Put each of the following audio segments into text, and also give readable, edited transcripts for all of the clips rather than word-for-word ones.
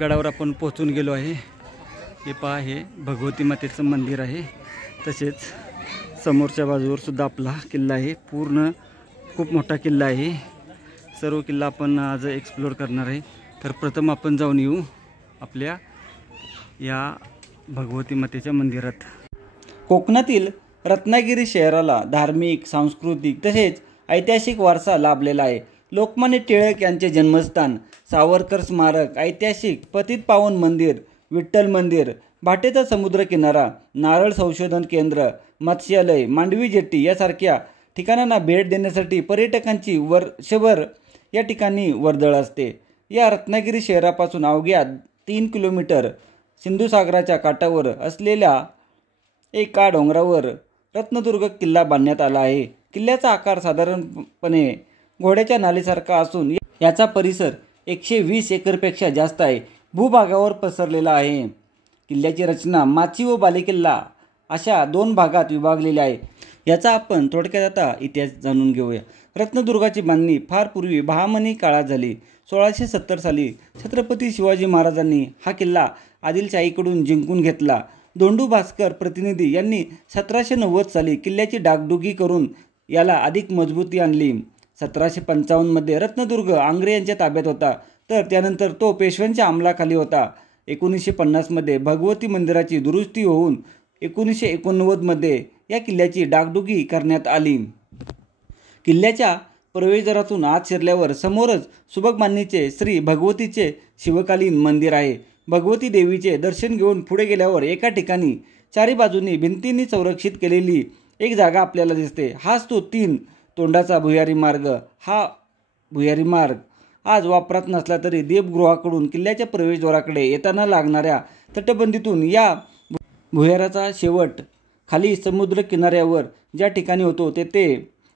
गडावर आपण पोहोचून गेलो आहे। हे पहा, हे भगवती मातेचं मंदिर आहे। तसेच समोरच्या बाजूवर सुद्धा आपला किल्ला आहे। पूर्ण खूप मोठा किल्ला आहे। सर्व किल्ला आपण आज एक्सप्लोर करणार आहे। तर प्रथम आपण जाऊन येऊ आपल्या या भगवती मातेच्या मंदिरात। कोकणातील रत्नागिरी शहराला धार्मिक, सांस्कृतिक तसेच ऐतिहासिक वारसा लाभलेला आहे। लोकमान्य टिळक यांचे जन्मस्थान, सावरकर स्मारक, ऐतिहासिक पतितपावन मंदिर, विठ्ठल मंदिर, भाटेचा समुद्र किनारा, नारळ संशोधन केंद्र, मत्स्यालय, मांडवी जेट्टी यासारख्या ठिकाणांना भेट देण्यासाठी पर्यटकांची वर्षभर या ठिकाणी वर्दळ असते। या रत्नागिरी शहरापासून अवघ्या 3 किलोमीटर सिंधुसागराच्या काठावर असलेल्या एका डोंगरावर रत्नदुर्ग किल्ला बांधण्यात आला आहे। किल्ल्याचा आकार साधारणपणे घोड्याच्या नालीसारखा असून याचा परिसर 120 एकरपेक्षा जास्त आहे। भूभागावर पसरलेला आहे। किल्ल्याची रचना माची व बालेकिल्ला अशा 2 भागात विभागलेली आहे। याचा आपण थोडक्यात आता इतिहास जाणून घेऊया। रत्नदुर्गाची बांधणी फार पूर्वी बहामनी काळात झाली। 1670 साली छत्रपती शिवाजी महाराजांनी हा किल्ला आदिलशाहीकडून जिंकून घेतला। धोंडू भास्कर प्रतिनिधी यांनी 1790 साली किल्ल्याची डागडुगी करून याला अधिक मजबूती आणली। 1755 मध्ये रत्नदुर्ग आंग्रे यांच्या ताब्यात होता, तर त्यानंतर तो पेशव्यांच्या अंमलाखाली होता। 1950 मध्ये भगवती मंदिराची दुरुस्ती होऊन 1989 मध्ये या किल्ल्याची डागडुगी करण्यात आली। किल्ल्याच्या प्रवेशद्वारातून आत शिरल्यावर समोरच सुबक बांधणीचे श्री भगवतीचे शिवकालीन मंदिर आहे। भगवती देवीचे दर्शन घेऊन पुढे गेल्यावर एका ठिकाणी चारी बाजूंनी भिंतींनी संरक्षित केलेली एक जागा आपल्याला दिसते। हाच तो 3 तोंडाचा भुयारी मार्ग। हा भुयारी मार्ग आज वापरात नसला तरी दीपगृहाकडून किल्ल्याच्या प्रवेशद्वाराकडे येताना लागणाऱ्या तटबंदीतून या भुयाराचा शेवट खाली समुद्र किनाऱ्यावर ज्या ठिकाणी होतो तेथे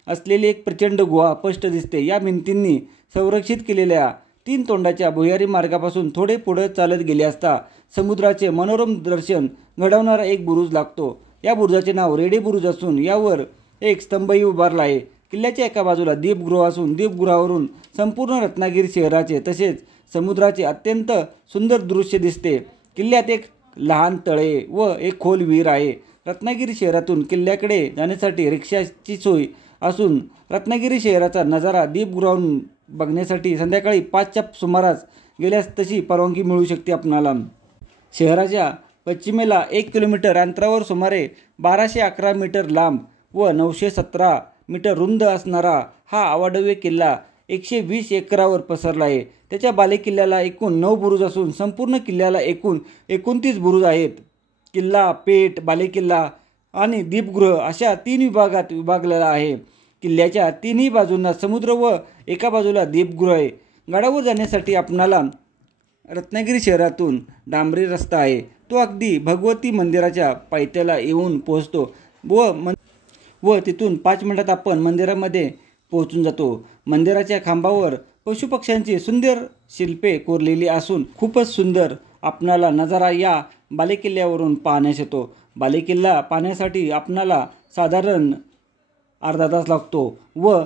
असलेली एक प्रचंड गुहा स्पष्ट दिसते। या भिंतींनी संरक्षित केलेल्या 3 तोंडाच्या भुयारी मार्गापासून थोडे पुढे चालत गेले असता समुद्राचे मनोरम दर्शन घडवणारा एक बुरुज लागतो। या बुरुजाचे नाव रेडे बुरुज असून यावर एक स्तंभही उभारला आहे। किल्ल्याच्या एका बाजूला दीपगृह असून दीपगृहावरून संपूर्ण रत्नागिरी शहराचे तसेच समुद्राचे अत्यंत सुंदर दृश्य दिसते। किल्ल्यात एक लहान तळे व एक खोल विहीर आहे। रत्नागिरी शहरातून किल्ल्याकडे जाण्यासाठी रिक्षाची सोय असून रत्नागिरी शहराचा नजारा दीपगृहावरून बघण्यासाठी संध्याकाळी 5च्या सुमारास गेल्यास तशी परवानगी मिळू शकते आपणाला। शहराच्या पश्चिमेला 1 किलोमीटर अंतरावर सुमारे 1211 मीटर लांब व 917 मीटर रुंद असणारा हा अवाढव्य किल्ला 120 एकरावर पसरला आहे। त्याच्या बालेकिल्ल्याला एकूण 9 बुरुज असून संपूर्ण किल्ल्याला एकूण 29 बुरुज आहेत। किल्ला, पेठ, बालेकिल्ला आणि दीपगृह अशा 3 विभागात विभागलेला आहे। किल्ल्याच्या 3ही बाजूंना समुद्र व एका बाजूला दीपगृह आहे। गडावर जाण्यासाठी आपणाला रत्नागिरी शहरातून डांबरी रस्ता आहे। तो अगदी भगवती मंदिराच्या पायथ्याला येऊन पोहोचतो व तिथून 5 मिनिटात आपण मंदिरामध्ये पोहोचून जातो। मंदिराच्या खांबावर पशुपक्ष्यांची सुंदर शिल्पे कोरलेली असून खूपच सुंदर आपणाला नजारा या बालेकिल्ल्यावरून पाहण्यास येतो। बालेकिल्ला पाहण्यासाठी आपणाला साधारण अर्धा तास लागतो व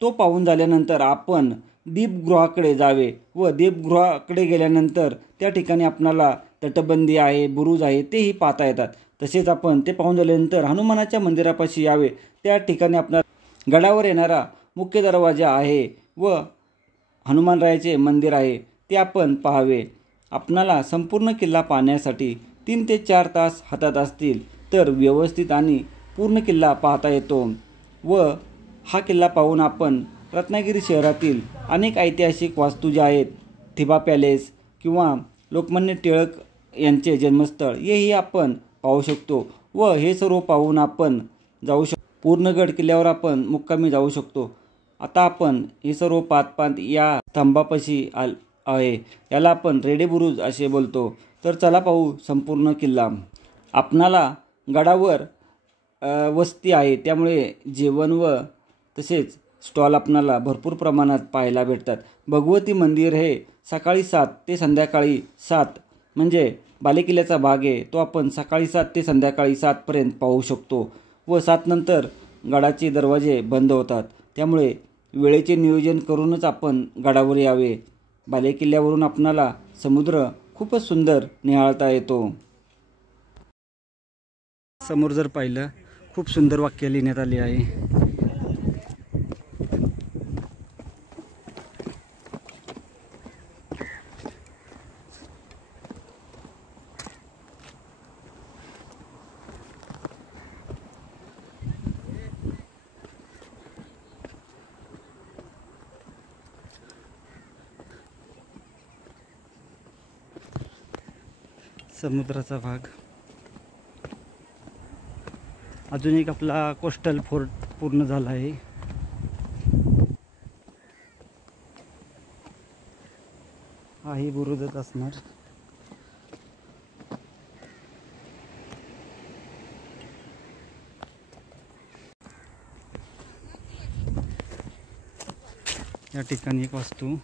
तो पाहून झाल्यानंतर आपण दीपगृहाकडे जावे व दीपगृहाकडे गेल्यानंतर त्या ठिकाणी आपणाला तटबंदी आहे, बुरुज आहे तेही पाहता येतात। तसेच आपण ते पाहून झाल्यानंतर हनुमानाच्या मंदिरापाशी यावे। त्या ठिकाणी आपणाला गडावर येणारा मुख्य दरवाजा आहे व हनुमानरायाचे मंदिर आहे ते आपण पाहावे। आपणाला संपूर्ण किल्ला पाहण्यासाठी 3 ते 4 तास हातात असतील तर व्यवस्थित आणि पूर्ण किल्ला पाहता येतो व हा किल्ला पाहून आपण रत्नागिरी शहरातील अनेक ऐतिहासिक वास्तू ज्या आहेत, थिबा पॅलेस किंवा लोकमान्य टिळक यांचे जन्मस्थळ हेही आपण पाहू शकतो व हे सर्व पाहून आपण जाऊ शकतो। पूर्णगड किल्ल्यावर आपण मुक्कामी जाऊ शकतो। आता आपण हे सर्व पाहत या स्तंभापाशी आहे, याला आपण रेडे बुरुज असे बोलतो। तर चला पाहू संपूर्ण किल्ला। आपणाला गडावर वस्ती आहे त्यामुळे जेवण व तसेच स्टॉल आपणाला भरपूर प्रमाणात पाहायला भेटतात। भगवती मंदिर हे सकाळी 7 ते संध्याकाळी 7 म्हणजे बालेकिल्ल्याचा भाग आहे तो आपण सकाळी 7 ते संध्याकाळी 7 पर्यंत पाहू शकतो व 7 नंतर गडाचे दरवाजे बंद होतात। त्यामुळे वेळेचे नियोजन करूनच आपण गडावर यावे। बालेकिल्ल्यावरून आपणाला समुद्र खूपच सुंदर निहाळता येतो. समोर जर पाहिलं खूप सुंदर वाक्य लिहिण्यात आली आहे. समुद्राचा भाग. अजून एक आपला कोस्टल फोर्ट पूर्ण झाला आहे. हाही बुरुजच असणार. या ठिकाणी एक वास्तू,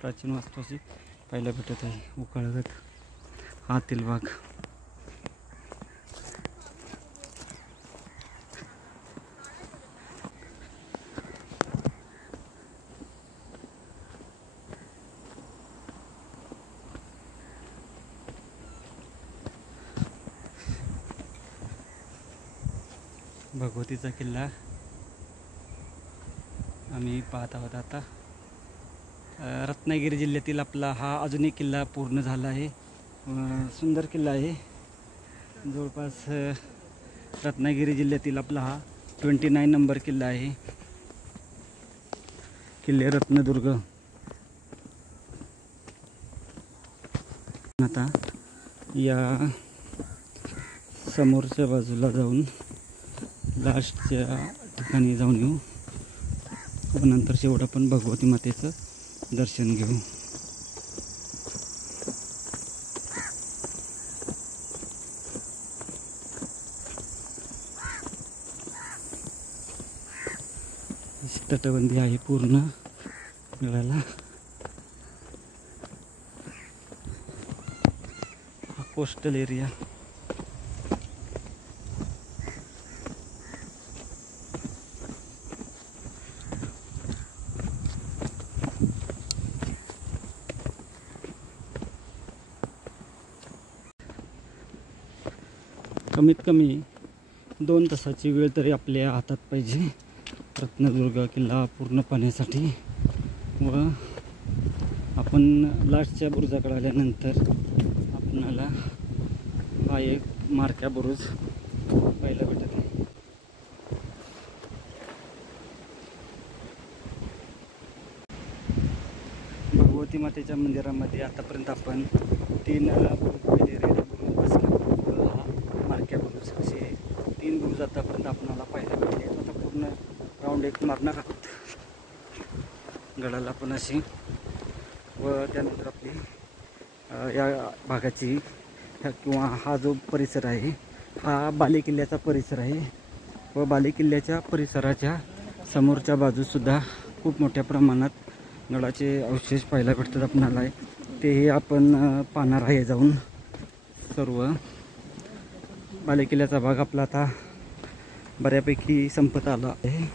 प्राचीन वास्तू अशी पाहायला भेटत आहे. उकाळगत आतील भाग. भगवतीचा किल्ला आम्ही पाहत आहोत आता. रत्नागिरी जिल्ह्यातील आपला हा अजून एक किल्ला पूर्ण झाला आहे. सुंदर किल्ला आहे. जवळपास रत्नागिरी जिल्ह्यातील आपला हा 29 नंबर किल्ला आहे. किल्ले रत्नदुर्ग. आता या समोरच्या बाजूला जाऊन लास्टच्या ठिकाणी जाऊन येऊ व नंतर शेवट आपण भगवती मातेचं दर्शन घेऊ. तटबंदी आहे पूर्ण गडाला. हा कोस्टल एरिया. कमीत कमी 2 तासाची वेळ तरी आपल्या हातात पाहिजे रत्नदुर्ग किल्ला पूर्ण पाहण्यासाठी. व आपण लास्टच्या बुरुजाकडे आल्यानंतर आपणाला हा एक मारक्या बुरुज पाहायला भेटत आहे. भगवती मातेच्या मंदिरामध्ये आतापर्यंत आपण 3 बुरुज पाहिले. रेड बुरुज, बसक्या बुरुज व हा मारक्या बुरुज असे 3 बुरुज आतापर्यंत आपल्याला पाहायला भेटले. आता पूर्ण राऊंड एक मारणार आहोत गडाला पण अशी. व त्यानंतर आपली या भागाची किंवा हा जो परिसर आहे हा बालेकिल्ल्याचा परिसर आहे. व बालेकिल्ल्याच्या परिसराच्या समोरच्या बाजूसुद्धा खूप मोठ्या प्रमाणात गडाचे अवशेष पाहायला भेटतात आपणाला. तेही आपण पाहणार आहे जाऊन. सर्व बालेकिल्ल्याचा भाग आपला आता बऱ्यापैकी संपत आला आहे.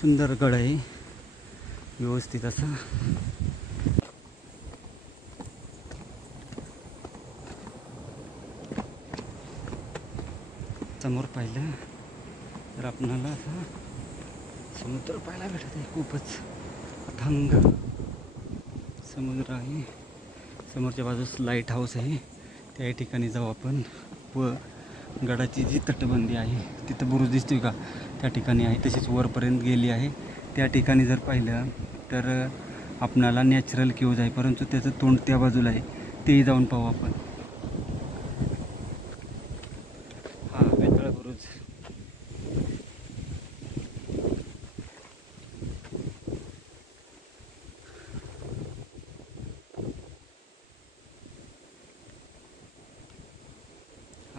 सुंदर गड आहे व्यवस्थित असा. समोर पाहिलं तर आपणाला असा समुद्र पाहायला भेटत आहे. खूपच अथांग समुद्र आहे. समोरच्या बाजूस लाईट हाऊस आहे. त्या ठिकाणी जाऊ आपण. व गडाची जी तटबंदी आहे तिथं बुरुज दिसतोय का त्या ठिकाणी आहे. तशीच वरपर्यंत गेली आहे. त्या ठिकाणी जर पाहिलं तर आपणाला नॅचरल क्यूज आहे, परंतु त्याचं तोंड त्या बाजूला आहे. तेही जाऊन पाहू आपण. हा वेताळ बुरुज.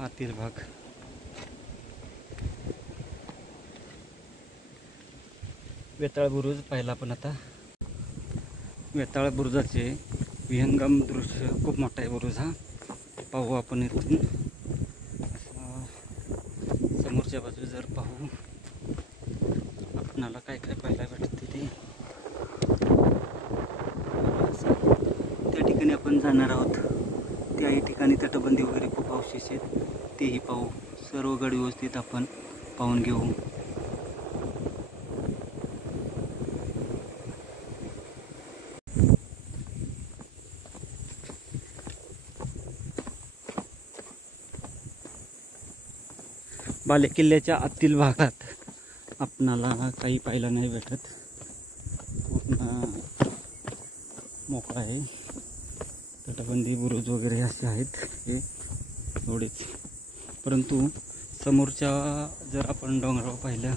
आतील भाग. वेताळ बुरुज पाहिला आपण आता. वेताळ बुरुजाचे विहंगम दृश्य खूप मोठा आहे बुरुज हा. पाहू आपण इथून. समोरच्या बाजू जर पाहू आपणाला काय काय पाहायला भेटते ते. आपण जाणार आहोत त्याही ठिकाणी तटबंदी वगैरे खूप अवशेष आहेत, तेही पाहू. सर्व गड व्यवस्थित आपण पाहून घेऊ. बालेकिल्ल्याच्या आतील भागात आपणाला काही पाहायला नाही भेटत. पूर्ण मोकळा आहे. तटबंदी बुरुज वगैरे असे आहेत हे एवढेच. परंतु समोरच्या जर आपण डोंगरावर पाहिलं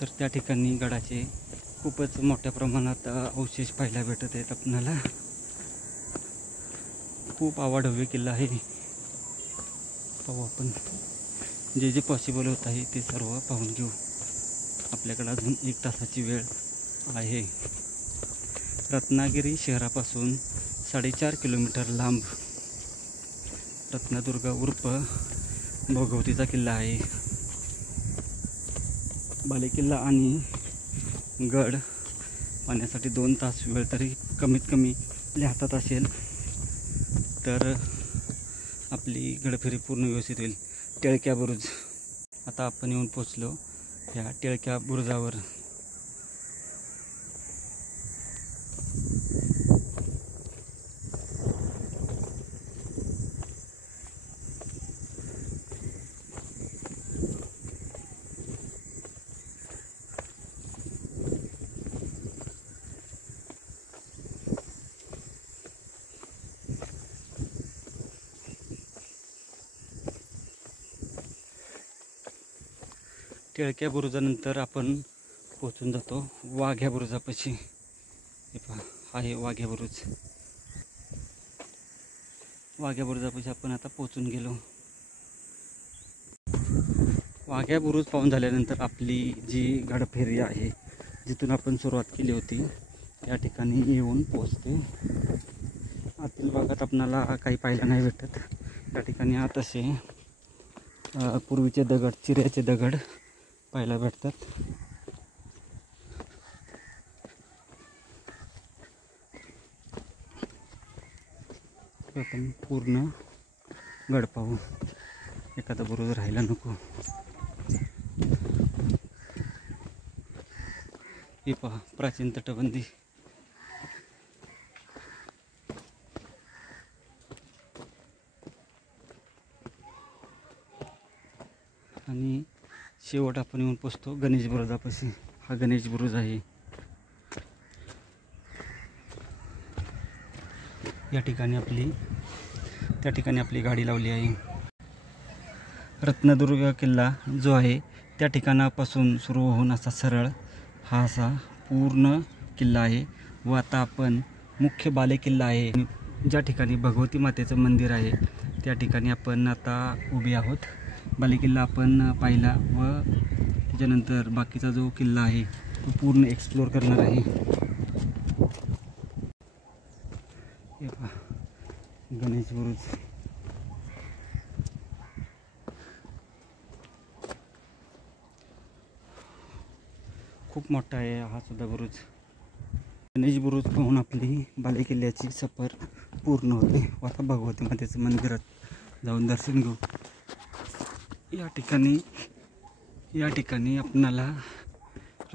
तर त्या ठिकाणी गडाचे खूपच मोठ्या प्रमाणात अवशेष पाहायला भेटत आहेत आपणाला. खूप अवाढव्य किल्ला आहे. पाहू आपण जे जे पॉसिबल होत आहे ते सर्व पाहून घेऊ. आपल्याकडे अजून 1 तासाची वेळ आहे. रत्नागिरी शहरापासून 4.5 किलोमीटर लांब रत्नदुर्ग उर्फ भगवतीचा किल्ला आहे. बालेकिल्ला आणि गड पाहण्यासाठी 2 तास वेळ तरी कमीत कमी आपल्या हातात असेल तर आपली गडफेरी पूर्ण व्यवस्थित होईल. टिळक्या बुरुज. आता आपण येऊन पोचलो ह्या टिळक्या बुरुजावर. टिळक्या बुरुजानंतर आपण पोचून जातो वाघ्या बुरुजापाशी. हे पहा, आहे वाघ्या बुरुज. वाघ्या बुरुजापाशी आपण आता पोचून गेलो. वाघ्या बुरुज पाहून झाल्यानंतर आपली जी गडफेरी आहे जिथून आपण सुरुवात केली होती त्या ठिकाणी येऊन पोचते. आतील भागात आपणाला काही पाहायला नाही भेटत. त्या ठिकाणी आत असे पूर्वीचे दगड, चिऱ्याचे दगड पाहायला भेटतात. आपण पूर्ण गड पाहू. एखादा बुरुज राहायला नको. हे पहा प्राचीन तटबंदी. आणि शेवट आपण येऊन पोचतो गणेश बुरुजापाशी. हा गणेश बुरुज आहे. या ठिकाणी त्या ठिकाणी आपली गाडी लावली आहे. रत्नदुर्ग किल्ला जो आहे त्या ठिकाणापासून सुरू होऊन असा सरळ हा असा पूर्ण किल्ला आहे. व आता आपण मुख्य बालेकिल्ला आहे ज्या ठिकाणी भगवती मातेचं मंदिर आहे त्या ठिकाणी आपण आता उभे आहोत. बालेकिल्ला आपण पाहिला व त्याच्यानंतर बाकीचा जो किल्ला आहे तो पूर्ण एक्सप्लोर करणार आहे. हे पहा गणेश बुरुज. खूप मोठा आहे हा सुद्धा बुरुज. गणेश बुरुज पाहून आपली बालेकिल्ल्याची सफर पूर्ण होते. आता भगवती मातेचं मंदिरात जाऊन दर्शन घेऊ. या ठिकाणी आपणाला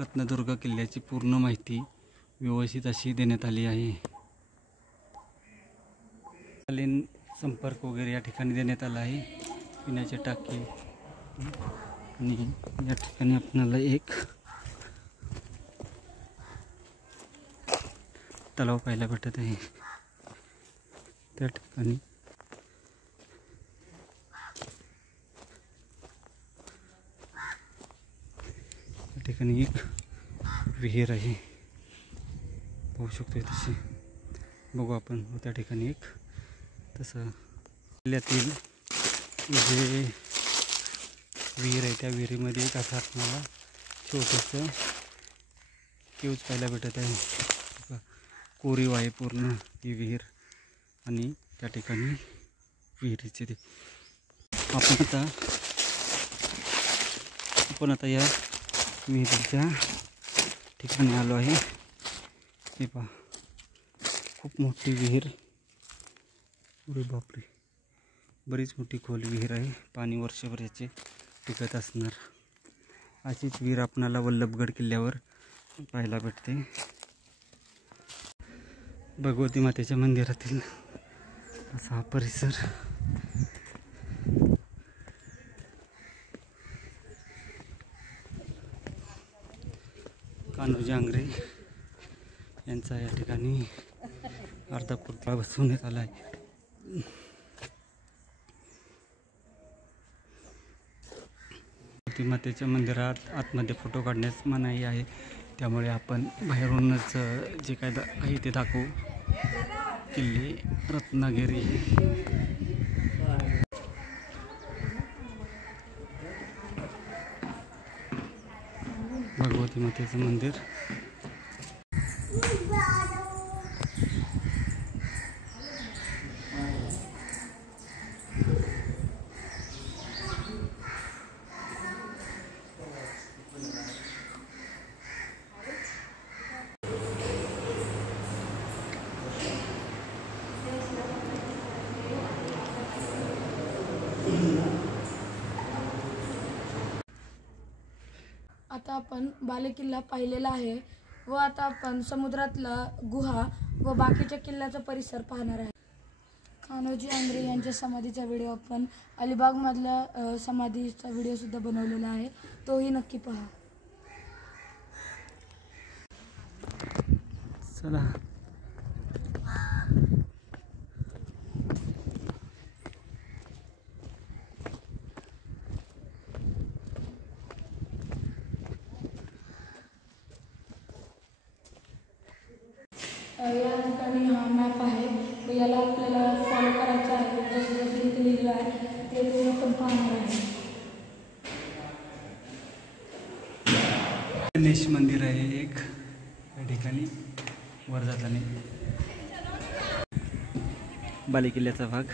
रत्नदुर्ग किल्ल्याची पूर्ण माहिती व्यवस्थित अशी देण्यात आली आहे. कालीन संपर्क वगैरे या ठिकाणी देण्यात आला आहे. पिण्याचे टाके आणि या ठिकाणी आपणाला एक तलाव पाहायला भेटत आहे. त्या ठिकाणी एक विहीर आहे. पाहू शकतो तशी. बघू आपण. त्या ठिकाणी एक तसं किल्ल्यातील जे विहीर आहे त्या विहिरीमध्ये एक असं आपल्याला छोटंसं केव्ज पाहायला भेटत आहे. कोरीव आहे पूर्ण ही विहीर आणि त्या ठिकाणी विहिरीचे ते आपण आता या विहिरीच्या ठिकाणी आलो आहे. हे पहा खूप मोठी विहीर अरे बापरे, बरीच मोठी खोल विहीर आहे. पाणी वर्षभर याचे टिकत असणार. अशीच विहीर आपणाला वल्लभगड किल्ल्यावर पाहायला भेटते. भगवती मातेच्या मंदिरातील असा हा परिसर. कान्होजी आंग्रे यांचा या ठिकाणी अर्धा पुतळा बसवण्यात आला आहे. भगवती मातेच्या मंदिरात आतमध्ये फोटो काढण्यास मनाई आहे, त्यामुळे आपण बाहेरूनच जे काय आहे ते दाखवू. किल्ले रत्नागिरी. भगवती मातेचं मंदिर. आता आपण बालेकिल्ला पाहिलेला आहे व आता आपण समुद्रातला गुहा व बाकीच्या किल्ल्याचा परिसर पाहणार आहे. कान्होजी आंग्रे यांच्या समाधीचा व्हिडिओ आपण अलिबागमधल्या समाधीचा व्हिडिओ सुद्धा बनवलेला आहे, तोही नक्की पहा. चला या ठिकाणी हा मॅप आहे व याला आपल्याला फॉलो करायचा आहे. जसं जसं इथे लिहिलेलं आहे ते आपण पाहणार आहे. गणेश मंदिर आहे एक या ठिकाणी वर जाताना. बालेकिल्ल्याचा भाग.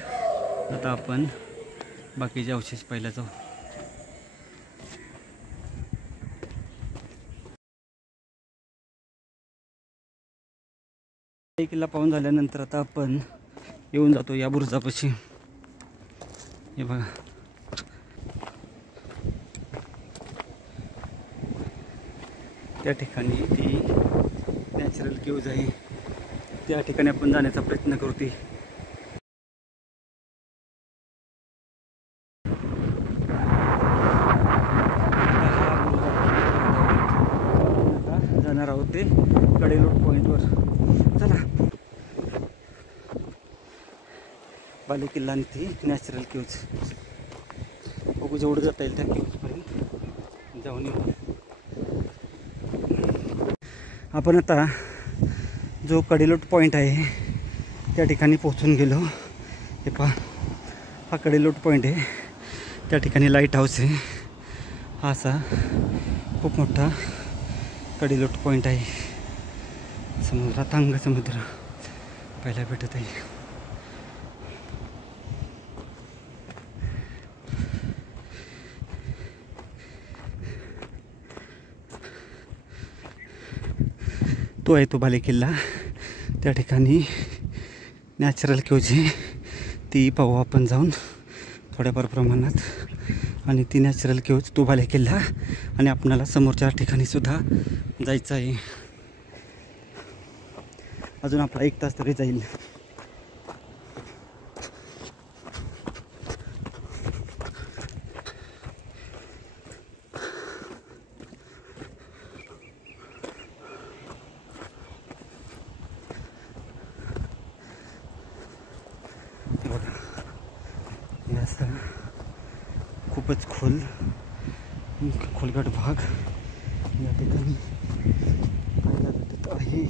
आता आपण बाकीचे अवशेष पाहायला जाऊ. किल्ला पाहून झाल्यानंतर आता आपण येऊन जातो या बुरुजापाशी. हे बघा, त्या ठिकाणी ती नॅचरल केव्ज आहे. त्या ठिकाणी आपण जाण्याचा प्रयत्न करतोय. जाणार आहोत ते कडेलोट पॉईंटवर. चला. बालेकिल्ला आणि ती नॅचरल केव्ज बघू, जेवढं जाता येईल त्या केव्जपर्यंत जाऊन येऊ. आपण आता जो कडेलोट पॉईंट आहे त्या ठिकाणी पोहोचून गेलो. हे पहा, हा कडेलोट पॉईंट आहे. त्या ठिकाणी लाईट हाऊस आहे. हा असा खूप मोठा कडेलोट पॉईंट आहे. समुद्रात अंग समुद्र पाहायला भेटत आहे. तो आहे तो बालेकिल्ला. त्या ठिकाणी नॅचरल केव्ज आहे, ती पाहू आपण जाऊन थोड्याफार प्रमाणात. आणि ती नॅचरल केव्ज, तो बालेकिल्ला आणि आपणाला समोरच्या ठिकाणी सुद्धा जायचं आहे. अजून आपला 1 तास तरी जाईल. खूपच खोलगट भाग या ठिकाणी पाहायला भेटत आहे.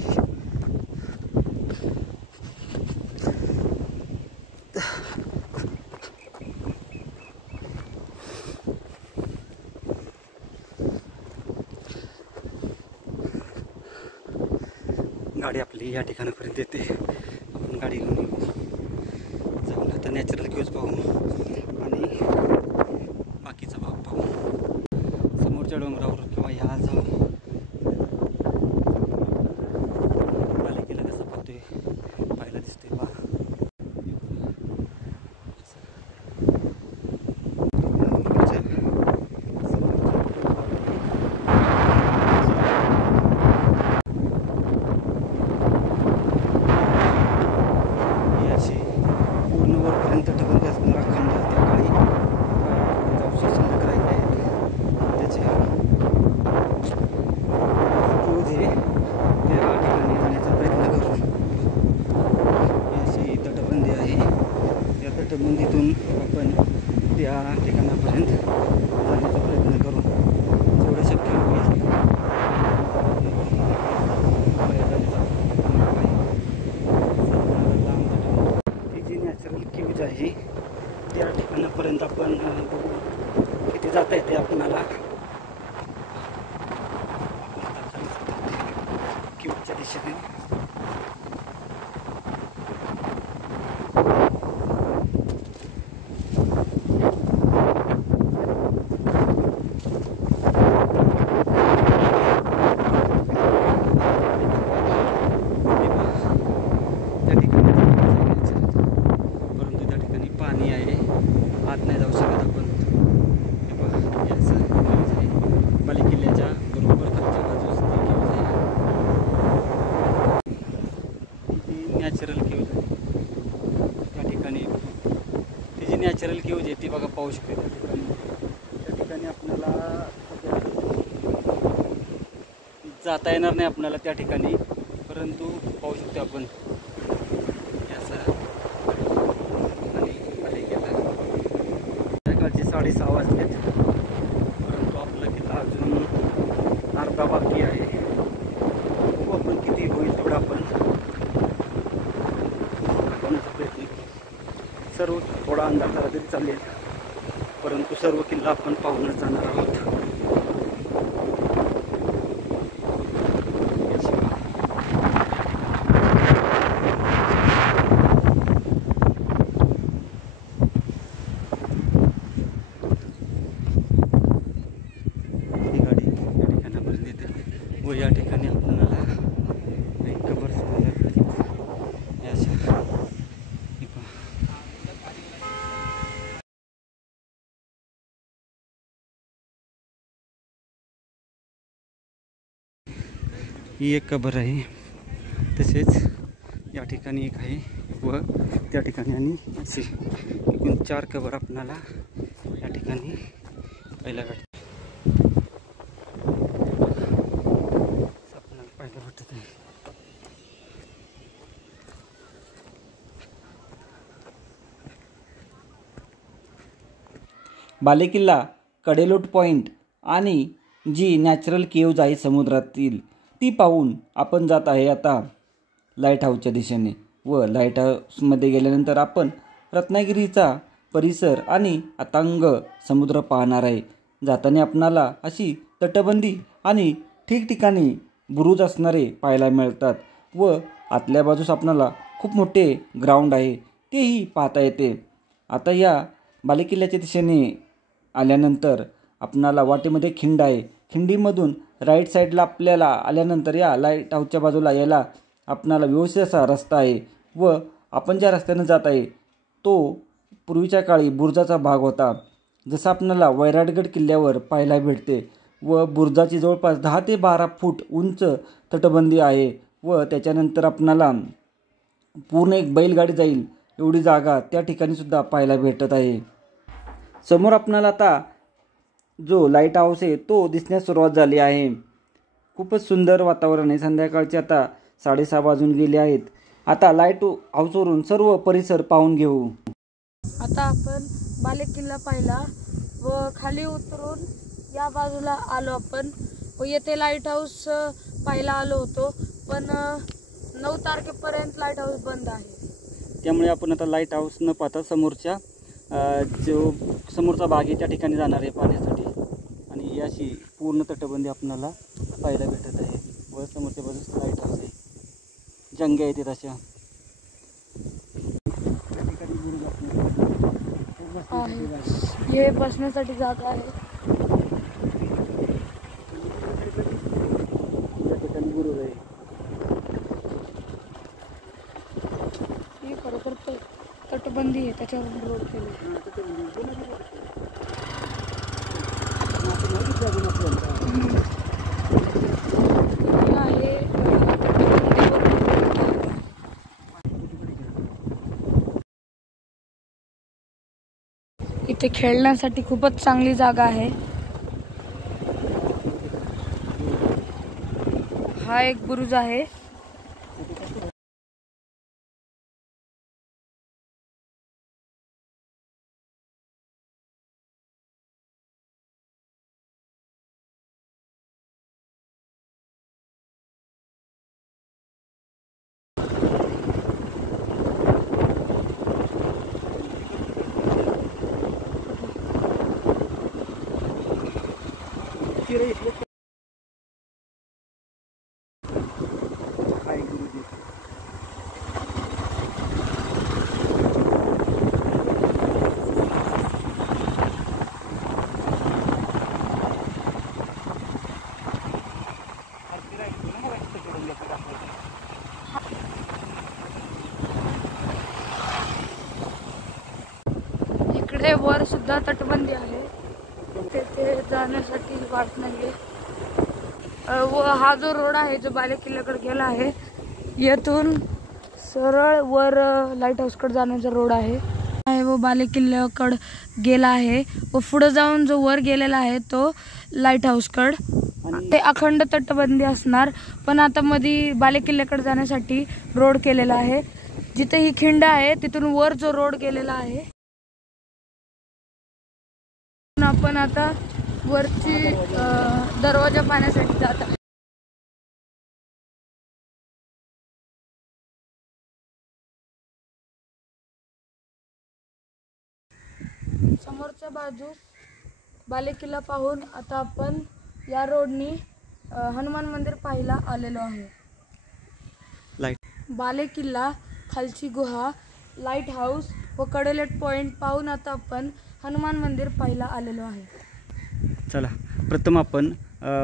गाडी आपली या ठिकाणापर्यंत येते. आपण गाडी घेऊन येऊ. जाऊन आता नॅचरल केव्ज पाहू आणि बाकीचा भाग पाहू. समोरच्या डोंगरावर किंवा ह्या जाऊन बालेकिल्ला कसा पाहतोय पाहायला दिसतोय. नॅचरल केव्ज आहे त्या ठिकाणी. ती जी नॅचरल केव्ज आहे ती बघा पाहू शकते त्या ठिकाणी आपल्याला जाता येणार नाही आपल्याला त्या ठिकाणी, परंतु पाहू शकतो आपण सकाळचे 6:30 वाजलेत, परंतु आपला किल्ला अजून अर्धा बाकी आहे. आपण किती होईल तेवढा आपण प्रयत्न सर्व थोडा अंदाज झाला तरी चालेल, परंतु सर्व किल्ला आपण पाहूनच जाणार आहोत. व या ठिकाणी आपल्याला एक कबर ही एक कबर आहे. तसेच या ठिकाणी एक आहे व त्या ठिकाणी आणि असे एकूण 4 कबर आपल्याला या ठिकाणी पाहायला भेटतात. बालेकिल्ला, कडेलोट पॉईंट आणि जी नॅचरल केव्ज आहे समुद्रातील ती पाहून आपण जात आहे आता लाईट हाऊसच्या दिशेने. व लाईट हाऊसमध्ये गेल्यानंतर आपण रत्नागिरीचा परिसर आणि अथांग समुद्र पाहणार आहे. जाताना आपणाला अशी तटबंदी आणि ठिकठिकाणी बुरुज असणारे पाहायला मिळतात व आतल्या बाजूस आपणाला खूप मोठे ग्राउंड आहे तेही पाहता येते. आता या बालेकिल्ल्याच्या दिशेने आल्यानंतर आपणाला वाटेमध्ये खिंड आहे. खिंडीमधून राईट साईडला आपल्याला आल्यानंतर या लाईट हाऊसच्या बाजूला यायला आपणाला व्यवस्थित असा रस्ता आहे व आपण ज्या रस्त्याने जात आहे तो पूर्वीच्या काळी बुरुजाचा भाग होता, जसं आपल्याला वैराटगड किल्ल्यावर पाहायला भेटते. व बुरुजाची जवळपास 10 ते 12 फूट उंच तटबंदी आहे व त्याच्यानंतर आपणाला पूर्ण एक बैलगाडी जाईल एवढी जागा त्या ठिकाणी सुद्धा पाहायला भेटत आहे. समोर आपणाला आता जो लाईट हाऊस आहे तो दिसण्यास सुरुवात झाली आहे. खूपच सुंदर वातावरण आहे. संध्याकाळचे आता 6:30 वाजून गेले आहेत. आता लाईट हाऊसवरून सर्व परिसर पाहून घेऊ. आता आपण बालेकिल्ला पाहिला व खाली उतरून या बाजूला आलो आपण व येथे लाईट हाऊस पाहायला आलो होतो, पण 9 तारखेपर्यंत लाईट हाऊस बंद आहे. त्यामुळे आपण आता लाईट हाऊस न पाहता समोरच्या जो समोरचा भाग आहे त्या ठिकाणी जाणार आहे पाहण्यासाठी. आणि याशी पूर्ण तटबंदी आपल्याला पाहायला भेटत आहे व समोरच्या बाजूस लाईट हाऊस आहे. जंगे आहेत तशा हे बसण्यासाठी जागा आहे. ही खरोखर तटबंदी आहे, त्याच्यावर रोड केले इथे खेळण्यासाठी खूपच चांगली जागा आहे. हा एक बुरुज आहे. इकडे वर सुद्धा तटबंदी आहे, तेथे जाण्यासाठी वाट नाहीये. व हा जो रोड आहे जो बालेकिल्ल्याकडे गेला आहे, येथून सरळ वर लाईट हाऊसकडे जाण्याचा रोड आहे व बाले किल्ल्याकडे गेला आहे व पुढे जाऊन जो वर गेलेला आहे तो लाईट हाऊसकड. ते अखंड तटबंदी असणार, पण आता मध्ये बाले किल्ल्याकडे जाण्यासाठी रोड केलेला आहे. जिथे ही खिंड आहे तिथून वर जो रोड गेलेला आहे. आपण आता वरची दरवाजा पाहण्यासाठी जात आहे. समोरच्या बाजूस बालेकिल्ला पाहून आता आपण या रोडनी हनुमान मंदिर पाहायला आलेलो आहे. बालेकिल्ला, खालची गुहा, लाईट हाऊस व कडेलेट पॉइंट पाहून आता आपण हनुमान मंदिर पाहायला आलेलो आहे. चला प्रथम आपण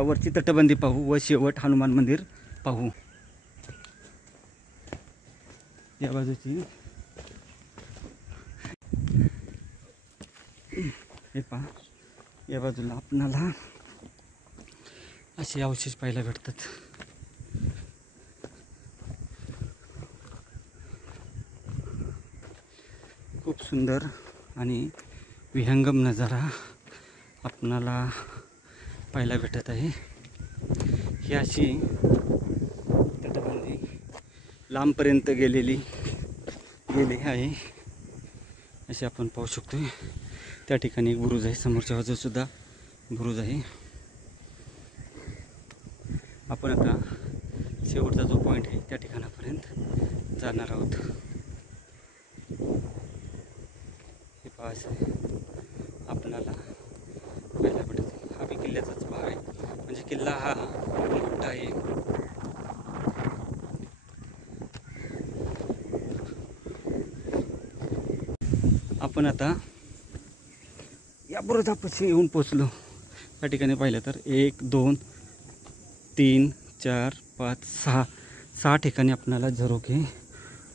वरची तटबंदी पाहू व शेवट हनुमान मंदिर पाहू. या बाजूची हे पहा, या बाजूला आपणाला असे अवशेष पाहायला भेटतात. खूप सुंदर आणि विहंगम नजारा आपणाला पाहायला भेटत आहे. ही अशी तटबंदी लांबपर्यंत गेली आहे असे आपण पाहू शकतो. त्या ठिकाणी एक बुरुज आहे, समोरच्या बाजूला सुद्धा बुरुज आहे. आपण आता शेवटचा जो पॉईंट आहे त्या ठिकाणापर्यंत जाणार आहोत. हे पहा असं आपणाला पाहायला भेटत. हा बी किल्ल्याचाच भाग आहे, म्हणजे किल्ला हा मोठा आहे. आपण आता या बुरुजापाशी येऊन पोचलो. त्या ठिकाणी पाहिलं तर 1 2 3 4 5 6 ठिकाणी आपल्याला झरोखे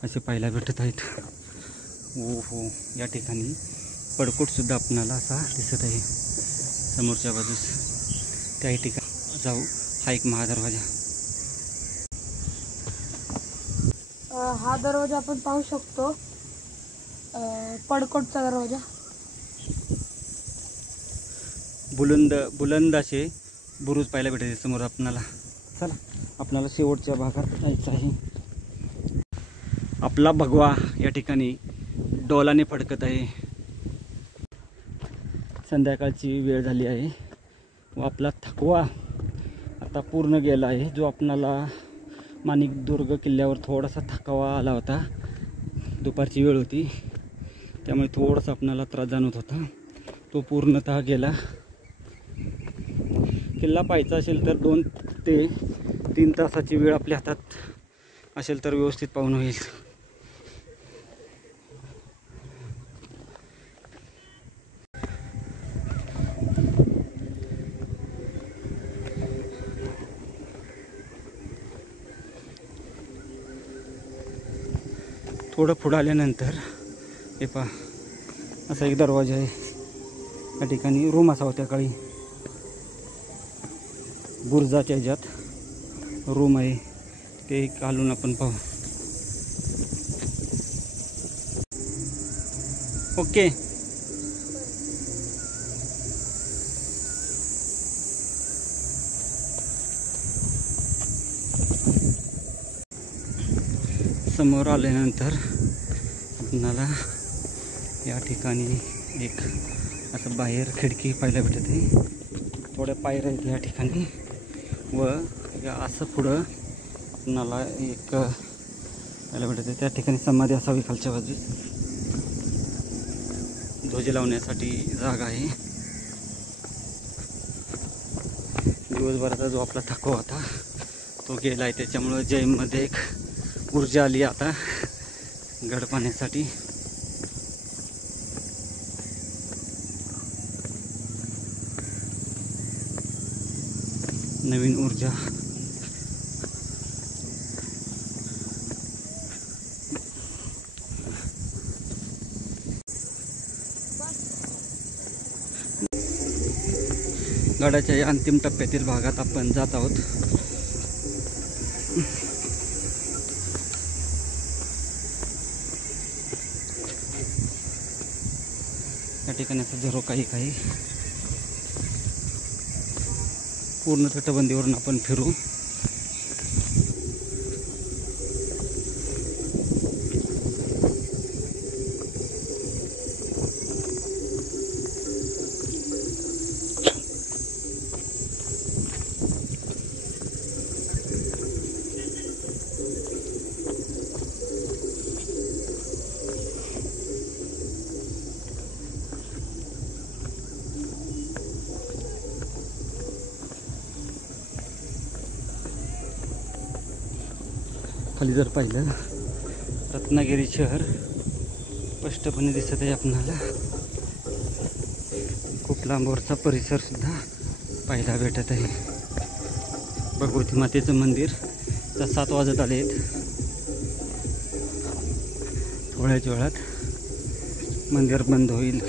असे पाहायला भेटत आहेत. हो, या ठिकाणी पडकोटसुद्धा आपल्याला असा दिसत आहे. समोरच्या बाजूस त्याही ठिकाणी जाऊ. हा एक महादरवाजा. हा दरवाजा आपण पाहू शकतो, पडकोटचा दरवाजा. बुलंद असे बुरुज पाहायला भेटायचे समोर आपणाला. चला आपणाला शेवटच्या भागात जायचं आहे. आपला भगवा या ठिकाणी डोलाने फडकत आहे. संध्याकाळची वेळ झाली आहे व आपला थकवा आता पूर्ण गेला आहे. जो आपणाला माणिकदुर्ग किल्ल्यावर थोडासा थकवा आला होता, दुपारची वेळ होती त्यामुळे थोडासा आपणाला त्रास जाणवत होता, तो पूर्णतः गेला. किल्ला पाहायचा असेल तर 2 ते 3 तासाची वेळ आपल्या हातात असेल तर व्यवस्थित पाहून होईल. थोडं पुढं आल्यानंतर हे पहा असा एक दरवाजा आहे. या ठिकाणी रूम असावा त्या काळी. बुरुजाच्या ह्याच्यात रूम आहे, ते घालून आपण पाहू. ओके. समोर आल्यानंतर आपणाला या ठिकाणी एक असं बाहेर खिडकी पाहायला भेटत आहे. थोड्या पायऱ्या आहेत या ठिकाणी व असं पुढं आपणाला एक पाहायला भेटत आहे. त्या ठिकाणी समाधी असावी. खालच्या बाजूस ध्वज लावण्यासाठी जागा आहे. दिवसभराचा जो आपला थकवा होता तो गेला आहे, त्याच्यामुळं जैनमध्ये एक ऊर्जा आली आता गड पाहण्यासाठी. नवीन ऊर्जा. गडाच्या या अंतिम टप्प्यातील भागात आपण जात आहोत. त्या ठिकाणी आता झरोखा एक आहे. पूर्ण तटबंदीवरून आपण फिरू. खाली जर पाहिलं रत्नागिरी शहर स्पष्टपणे दिसत आहे आपणाला. खूप लांबवरचा परिसर सुद्धा पाहायला भेटत आहे. भगवती मातेचं मंदिर तर 7 वाजत आले आहेत. थोड्याच वेळात मंदिर बंद होईल.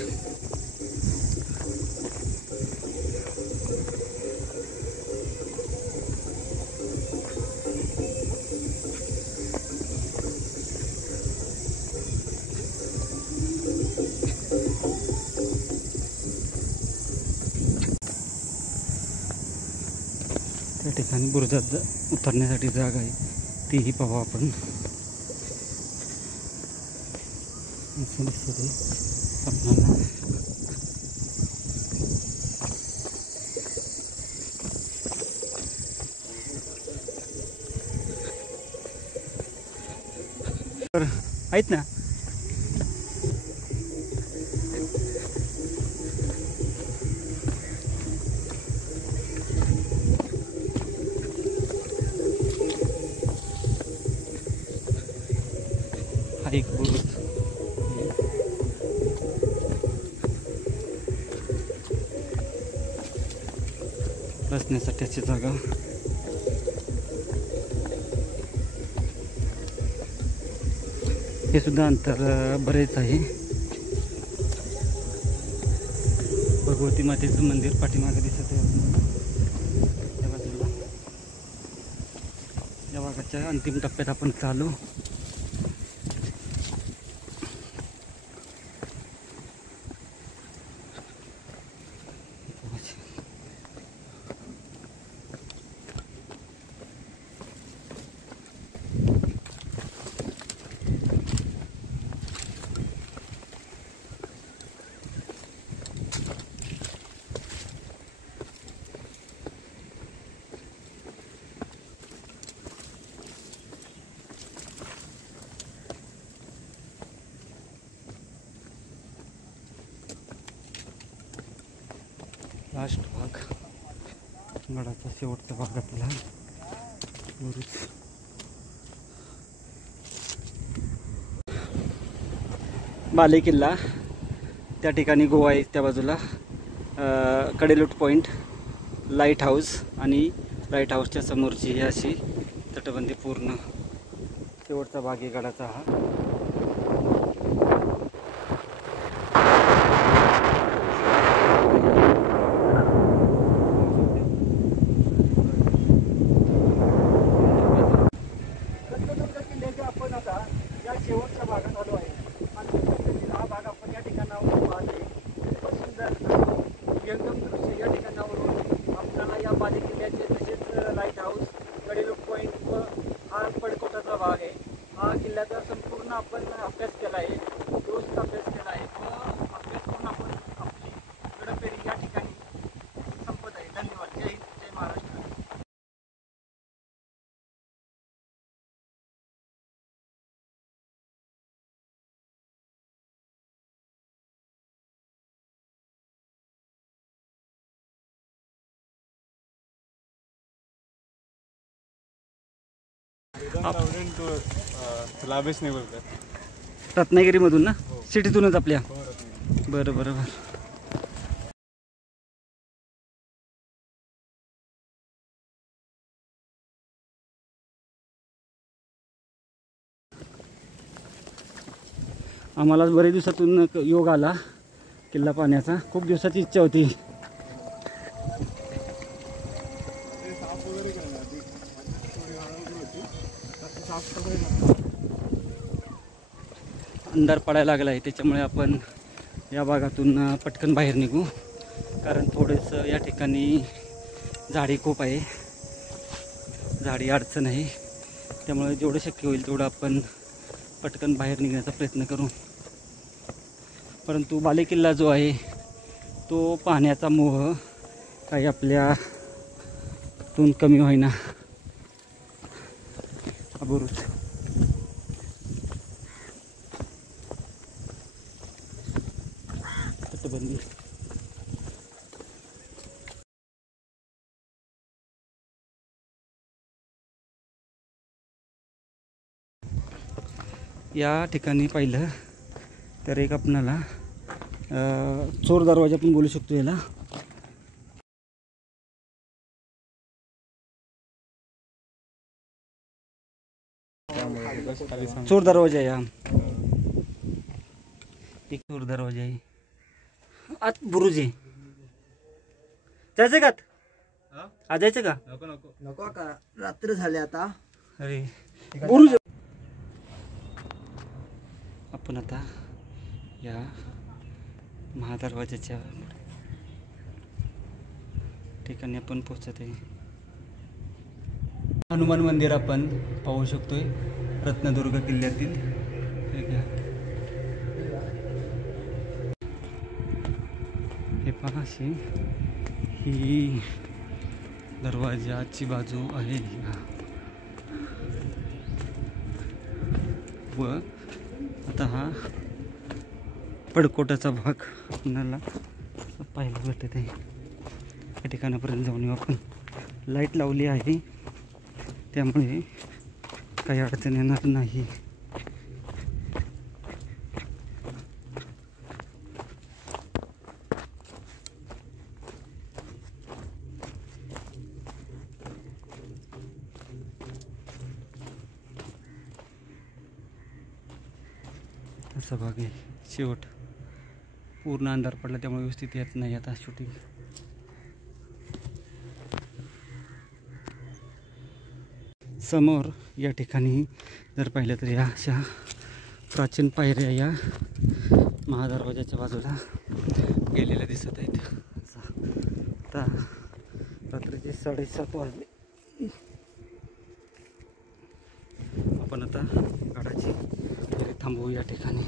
त्या ठिकाणी बुरुजात उतरण्यासाठी जागा आहे, तीही पाहू आपण. असं दिसत आहे आपल्याला. तर आहेत ना. हा एक बुरुज. बसण्यासाठीची जागा. हे सुद्धा अंतर बरेच आहे. भगवती मातेचं मंदिर पाठीमागे दिसत आहे त्या बाजूला. या भागाच्या अंतिम टप्प्यात आपण चालू. लास्ट भाग, गडाचा शेवटचा भागातला बुरुज. बाले किल्ला त्या ठिकाणी गोवा आहे त्या बाजूला. कडेलूट पॉईंट, लाईट हाऊस आणि लाईट हाऊसच्या समोरची ही अशी तटबंदी पूर्ण शेवटचा भाग आहे गडाचा हा. आपण आता या शेवटच्या भागात आलो आहे. हा भाग आपण या ठिकाणावरून पाहतोय. खूपच सुंदर एकदम दृश्य या ठिकाणावरून आपल्याला या बाले किल्ल्याचे तसेच लाईट हाऊस, कडेलूट पॉईंट व हा पडकोटाचा भाग आहे. हा किल्ल्याचा संपूर्ण आपण अभ्यास केला आहे, व्यवस्थित अभ्यास केला आहे व अभ्यास करून आपण आपली गडफेरी या ठिकाणी संपत आहे. धन्यवाद. जय हिंद, जय महाराष्ट्र. तुला अभ्यास नाही बोलतात. रत्नागिरीमधून ना, सिटीतूनच आपल्या. बरं बरं बरं. आम्हाला बरेच दिवसातून योग आला किल्ला पाहण्याचा. खूप दिवसाची इच्छा होती. अंधार पडायला लागला आहे, त्याच्यामुळे आपण या भागातून पटकन बाहेर निघू, कारण थोडंसं या ठिकाणी झाडी खूप आहे, झाडी अडचण आहे. त्यामुळे जेवढं शक्य होईल तेवढं आपण पटकन बाहेर निघण्याचा प्रयत्न करू. परंतु बालेकिल्ला जो आहे तो पाहण्याचा मोह काही आपल्यातून कमी होईना. बुरुज तटबंदी या ठिकाणी पाहिलं तर एक आपणाला चोर दरवाजा पण बोलू शकतो याला. चोर दरवाजा आहे हा. एक चोर दरवाजा आहे. आत बुरुज आहे. जायचं का आज? जायचं का? नको का, रात्र झाले आता. अरे बुरुज. आपण आता या महादरवाजाच्या ठिकाणी आपण पोहोचत आहे. हनुमान मंदिर आपण पाहू शकतोय रत्नदुर्ग किल्ल्यातील. हे पहा, अशी ही दरवाजाची बाजू आहे व आता हा पडकोटाचा भाग आपल्याला पाहायला भेटत आहे. या ठिकाणापर्यंत जाऊन येऊ आपण. लाईट लावली आहे त्यामुळे काही अडचण येणार नाही. असा भाग आहे. शेवट पूर्ण अंधार पडला त्यामुळे व्यवस्थित येत नाही आता शूटिंग. समोर या ठिकाणी जर पाहिलं तर या अशा प्राचीन पायऱ्या या महादरवाजाच्या बाजूला गेलेल्या दिसत आहेत. आता रात्रीचे 7:30 वाजले. आपण आता गाडाची थांबवू या ठिकाणी.